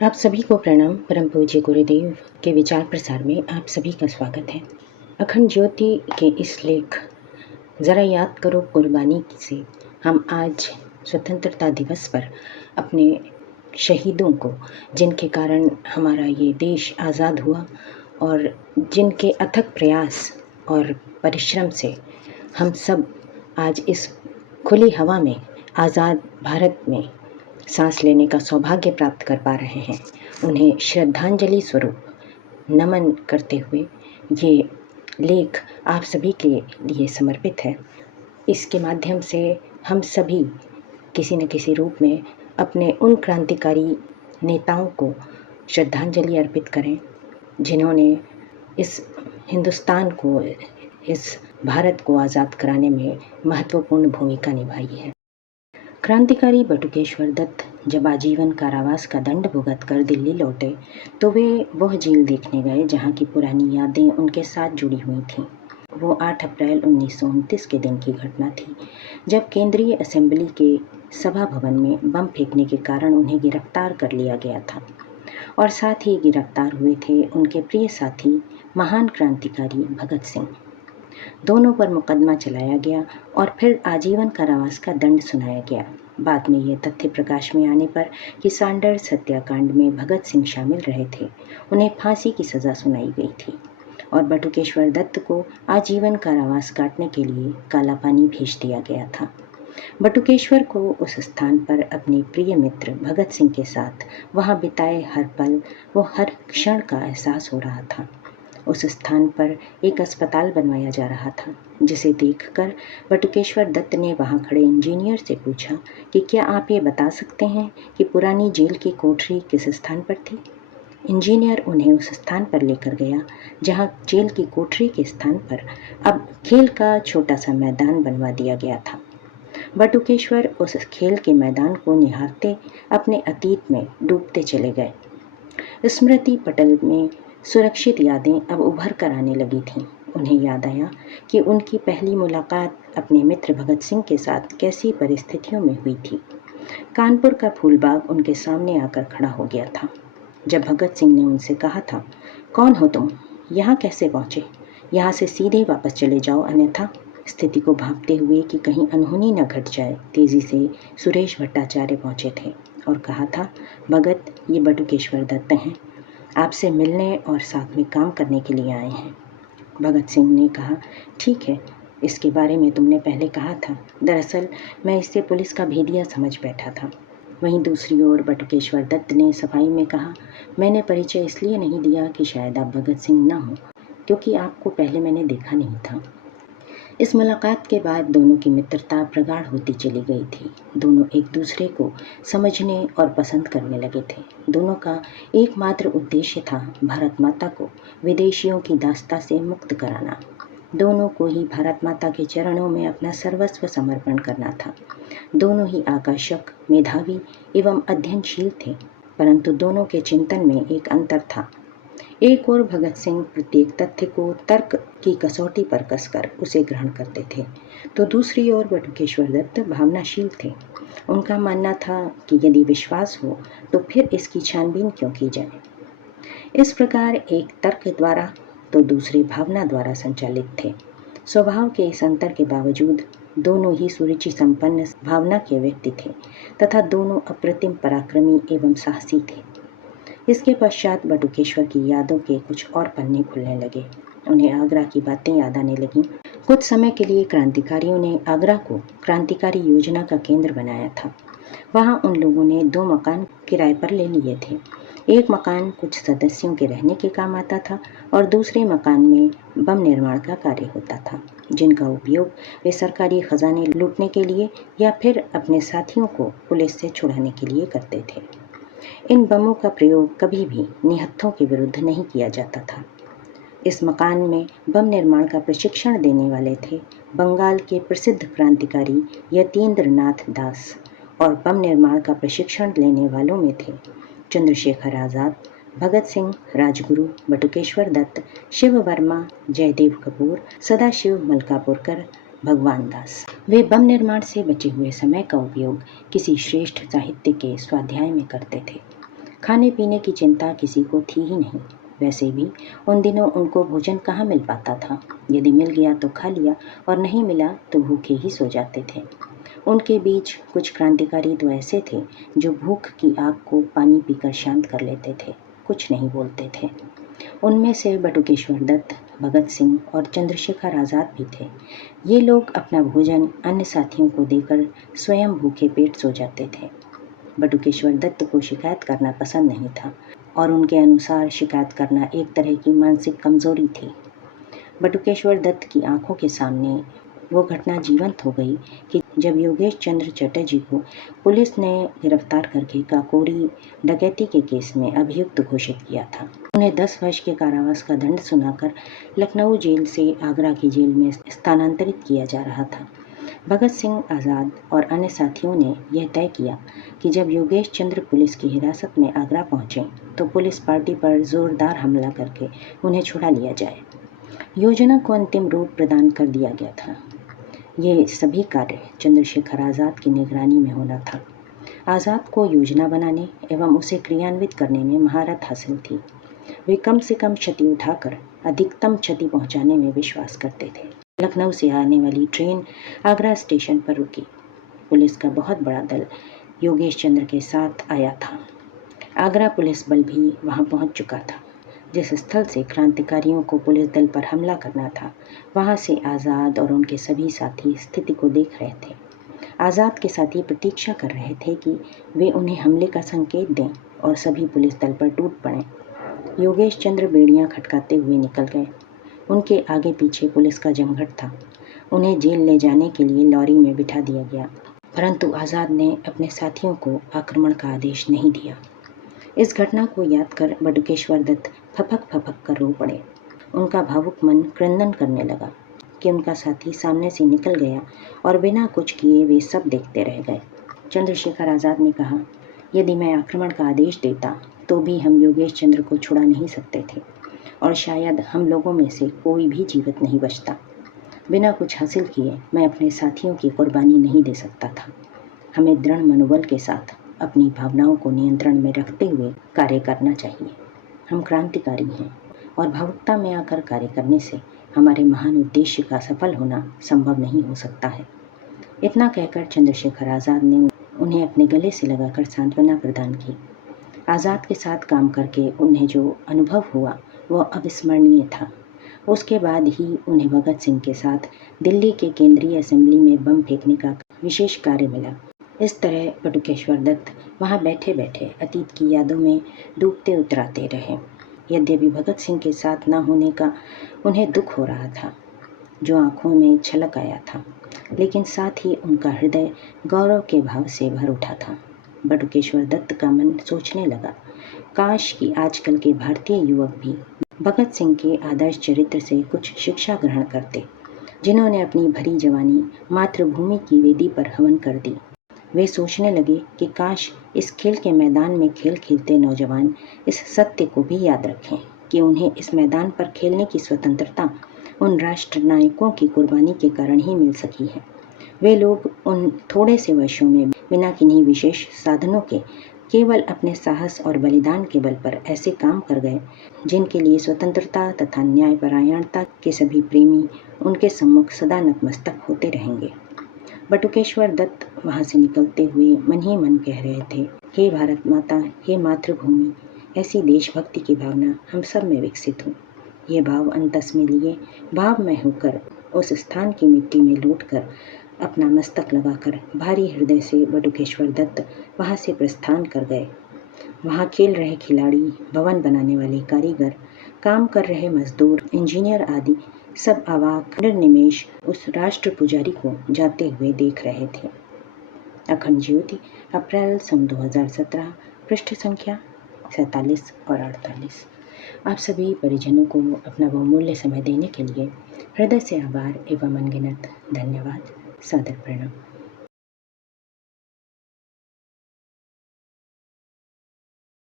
आप सभी को प्रणाम। परम पूज्य गुरुदेव के विचार प्रसार में आप सभी का स्वागत है। अखंड ज्योति के इस लेख ज़रा याद करो कुर्बानी से हम आज स्वतंत्रता दिवस पर अपने शहीदों को, जिनके कारण हमारा ये देश आज़ाद हुआ और जिनके अथक प्रयास और परिश्रम से हम सब आज इस खुली हवा में आज़ाद भारत में सांस लेने का सौभाग्य प्राप्त कर पा रहे हैं, उन्हें श्रद्धांजलि स्वरूप नमन करते हुए ये लेख आप सभी के लिए समर्पित है। इसके माध्यम से हम सभी किसी न किसी रूप में अपने उन क्रांतिकारी नेताओं को श्रद्धांजलि अर्पित करें जिन्होंने इस हिंदुस्तान को, इस भारत को आज़ाद कराने में महत्वपूर्ण भूमिका निभाई है। क्रांतिकारी बटुकेश्वर दत्त जब आजीवन कारावास का दंड भुगत कर दिल्ली लौटे तो वे वह जेल देखने गए जहां की पुरानी यादें उनके साथ जुड़ी हुई थीं। वो 8 अप्रैल 1929 के दिन की घटना थी जब केंद्रीय असेंबली के सभा भवन में बम फेंकने के कारण उन्हें गिरफ्तार कर लिया गया था और साथ ही गिरफ्तार हुए थे उनके प्रिय साथी महान क्रांतिकारी भगत सिंह। दोनों पर मुकदमा चलाया गया और फिर आजीवन कारावास का दंड सुनाया गया। बाद में ये तथ्य प्रकाश में आने पर कि सैंडर्स हत्याकांड में भगत सिंह शामिल रहे थे, उन्हें फांसी की सज़ा सुनाई गई थी और बटुकेश्वर दत्त को आजीवन कारावास काटने के लिए काला पानी भेज दिया गया था। बटुकेश्वर को उस स्थान पर अपने प्रिय मित्र भगत सिंह के साथ वहाँ बिताए हर पल, वो हर क्षण का एहसास हो रहा था। उस स्थान पर एक अस्पताल बनवाया जा रहा था, जिसे देखकर बटुकेश्वर दत्त ने वहां खड़े इंजीनियर से पूछा कि क्या आप ये बता सकते हैं कि पुरानी जेल की कोठरी किस स्थान पर थी। इंजीनियर उन्हें उस स्थान पर लेकर गया जहां जेल की कोठरी के स्थान पर अब खेल का छोटा सा मैदान बनवा दिया गया था। बटुकेश्वर उस खेल के मैदान को निहारते अपने अतीत में डूबते चले गए। स्मृति पटल में सुरक्षित यादें अब उभर कर आने लगी थीं। उन्हें याद आया कि उनकी पहली मुलाकात अपने मित्र भगत सिंह के साथ कैसी परिस्थितियों में हुई थी। कानपुर का फूलबाग उनके सामने आकर खड़ा हो गया था जब भगत सिंह ने उनसे कहा था, कौन हो तुम, यहाँ कैसे पहुँचे, यहाँ से सीधे वापस चले जाओ, अन्यथा। स्थिति को भांपते हुए कि कहीं अनहोनी न घट जाए, तेजी से सुरेश भट्टाचार्य पहुँचे थे और कहा था, भगत, ये बटुकेश्वर दत्त हैं, आपसे मिलने और साथ में काम करने के लिए आए हैं। भगत सिंह ने कहा, ठीक है, इसके बारे में तुमने पहले कहा था। दरअसल मैं इसे पुलिस का भेदिया समझ बैठा था। वहीं दूसरी ओर बटुकेश्वर दत्त ने सफाई में कहा, मैंने परिचय इसलिए नहीं दिया कि शायद आप भगत सिंह न हो, क्योंकि आपको पहले मैंने देखा नहीं था। इस मुलाकात के बाद दोनों की मित्रता प्रगाढ़ होती चली गई थी। दोनों एक दूसरे को समझने और पसंद करने लगे थे। दोनों का एकमात्र उद्देश्य था भारत माता को विदेशियों की दास्ता से मुक्त कराना। दोनों को ही भारत माता के चरणों में अपना सर्वस्व समर्पण करना था। दोनों ही आकर्षक, मेधावी एवं अध्ययनशील थे, परंतु दोनों के चिंतन में एक अंतर था। एक और भगत सिंह प्रत्येक तथ्य को तर्क की कसौटी पर कसकर उसे ग्रहण करते थे, तो दूसरी ओर बटुकेश्वर दत्त भावनाशील थे। उनका मानना था कि यदि विश्वास हो तो फिर इसकी छानबीन क्यों की जाए। इस प्रकार एक तर्क द्वारा तो दूसरे भावना द्वारा संचालित थे। स्वभाव के इस अंतर के बावजूद दोनों ही सुरुचि संपन्न भावना के व्यक्ति थे तथा दोनों अप्रतिम पराक्रमी एवं साहसी थे। इसके पश्चात बटुकेश्वर की यादों के कुछ और पन्ने खुलने लगे। उन्हें आगरा की बातें याद आने लगीं। कुछ समय के लिए क्रांतिकारियों ने आगरा को क्रांतिकारी योजना का केंद्र बनाया था। वहाँ उन लोगों ने 2 मकान किराए पर ले लिए थे। एक मकान कुछ सदस्यों के रहने के काम आता था और दूसरे मकान में बम निर्माण का कार्य होता था, जिनका उपयोग वे सरकारी खजाने लूटने के लिए या फिर अपने साथियों को पुलिस से छुड़ाने के लिए करते थे। इन बमों का प्रयोग कभी भी निहत्थों के विरुद्ध नहीं किया जाता था। इस मकान में बम निर्माण का प्रशिक्षण देने वाले थे बंगाल के प्रसिद्ध क्रांतिकारी यतीन्द्र नाथ दास और बम निर्माण का प्रशिक्षण लेने वालों में थे चंद्रशेखर आज़ाद, भगत सिंह, राजगुरु, बटुकेश्वर दत्त, शिव वर्मा, जयदेव कपूर, सदाशिव मलकापुरकर, भगवान दास। वे बम निर्माण से बचे हुए समय का उपयोग किसी श्रेष्ठ साहित्य के स्वाध्याय में करते थे। खाने पीने की चिंता किसी को थी ही नहीं। वैसे भी उन दिनों उनको भोजन कहाँ मिल पाता था। यदि मिल गया तो खा लिया और नहीं मिला तो भूखे ही सो जाते थे। उनके बीच कुछ क्रांतिकारी तो ऐसे थे जो भूख की आग को पानी पीकर शांत कर लेते थे, कुछ नहीं बोलते थे। उनमें से बटुकेश्वर दत्त, भगत सिंह और चंद्रशेखर आज़ाद भी थे। ये लोग अपना भोजन अन्य साथियों को देकर स्वयं भूखे पेट सो जाते थे। बटुकेश्वर दत्त को शिकायत करना पसंद नहीं था और उनके अनुसार शिकायत करना एक तरह की मानसिक कमजोरी थी। बटुकेश्वर दत्त की आंखों के सामने वो घटना जीवंत हो गई कि जब योगेश चंद्र चटर्जी को पुलिस ने गिरफ्तार करके काकोरी डकैती के केस में अभियुक्त घोषित किया था। उन्हें 10 वर्ष के कारावास का दंड सुनाकर लखनऊ जेल से आगरा की जेल में स्थानांतरित किया जा रहा था। भगत सिंह, आज़ाद और अन्य साथियों ने यह तय किया कि जब योगेश चंद्र पुलिस की हिरासत में आगरा पहुंचे तो पुलिस पार्टी पर जोरदार हमला करके उन्हें छुड़ा लिया जाए। योजना को अंतिम रूप प्रदान कर दिया गया था। ये सभी कार्य चंद्रशेखर आज़ाद की निगरानी में होना था। आज़ाद को योजना बनाने एवं उसे क्रियान्वित करने में महारत हासिल थी। वे कम से कम क्षति उठाकर अधिकतम क्षति पहुंचाने में विश्वास करते थे। लखनऊ से आने वाली ट्रेन आगरा स्टेशन पर रुकी। पुलिस का बहुत बड़ा दल योगेश चंद्र के साथ आया था। आगरा पुलिस बल भी वहां पहुंच चुका था। जिस स्थल से क्रांतिकारियों को पुलिस दल पर हमला करना था, वहां से आज़ाद और उनके सभी साथी स्थिति को देख रहे थे। आज़ाद के साथी प्रतीक्षा कर रहे थे कि वे उन्हें हमले का संकेत दें और सभी पुलिस दल पर टूट पड़ें। योगेश चंद्र बेड़ियां खटकाते हुए निकल गए। उनके आगे पीछे पुलिस का जमघट था। उन्हें जेल ले जाने के लिए लॉरी में बिठा दिया गया, परंतु आज़ाद ने अपने साथियों को आक्रमण का आदेश नहीं दिया। इस घटना को याद कर बटुकेश्वर दत्त फपक कर रो पड़े। उनका भावुक मन क्रंदन करने लगा कि उनका साथी सामने से निकल गया और बिना कुछ किए वे सब देखते रह गए। चंद्रशेखर आज़ाद ने कहा, यदि मैं आक्रमण का आदेश देता तो भी हम योगेश चंद्र को छुड़ा नहीं सकते थे और शायद हम लोगों में से कोई भी जीवित नहीं बचता। बिना कुछ हासिल किए मैं अपने साथियों की कुर्बानी नहीं दे सकता था। हमें दृढ़ मनोबल के साथ अपनी भावनाओं को नियंत्रण में रखते हुए कार्य करना चाहिए। हम क्रांतिकारी हैं और भावुकता में आकर कार्य करने से हमारे महान उद्देश्य का सफल होना संभव नहीं हो सकता है। इतना कहकर चंद्रशेखर आज़ाद ने उन्हें अपने गले से लगाकर सांत्वना प्रदान की। आज़ाद के साथ काम करके उन्हें जो अनुभव हुआ वह अविस्मरणीय था। उसके बाद ही उन्हें भगत सिंह के साथ दिल्ली के केंद्रीय असेंबली में बम फेंकने का विशेष कार्य मिला। इस तरह बटुकेश्वर दत्त वहां बैठे बैठे अतीत की यादों में डूबते उतराते रहे। यद्यपि भगत सिंह के साथ न होने का उन्हें दुख हो रहा था, जो आंखों में छलक आया था, लेकिन साथ ही उनका हृदय गौरव के भाव से भर उठा था। बटुकेश्वर दत्त का मन सोचने लगा, काश कि आजकल के भारतीय युवक भी भगत सिंह के आदर्श चरित्र से कुछ शिक्षा ग्रहण करते, जिन्होंने अपनी भरी जवानी मातृभूमि की वेदी पर हवन कर दी। वे सोचने लगे कि काश इस खेल के मैदान में खेल खेलते नौजवान इस सत्य को भी याद रखें कि उन्हें इस मैदान पर खेलने की स्वतंत्रता उन राष्ट्र नायकों की कुर्बानी के कारण ही मिल सकी है। वे लोग उन थोड़े से वर्षों में बिना किन्हीं विशेष साधनों के केवल अपने साहस और बलिदान के बल पर ऐसे काम कर गए जिनके लिए स्वतंत्रता तथा न्यायपरायणता के सभी प्रेमी उनके सम्मुख सदा नतमस्तक होते रहेंगे। बटुकेश्वर दत्त वहां से निकलते हुए मन ही मन कह रहे थे, हे भारत माता, हे मातृभूमि, ऐसी देशभक्ति की भावना हम सब में विकसित हो। ये भाव अंतस में लिए भावमय होकर उस स्थान की मिट्टी में लौटकर अपना मस्तक लगाकर भारी हृदय से बटुकेश्वर दत्त वहां से प्रस्थान कर गए। वहां खेल रहे खिलाड़ी, भवन बनाने वाले कारीगर, काम कर रहे मजदूर, इंजीनियर आदि सब अवाक निर्निमेष उस राष्ट्र पुजारी को जाते हुए देख रहे थे। अखंड ज्योति, अप्रैल सन 2017, पृष्ठ संख्या 47 और 48। आप सभी परिजनों को अपना बहुमूल्य समय देने के लिए हृदय से आभार एवं अनगिनत धन्यवाद। सादर प्रणाम।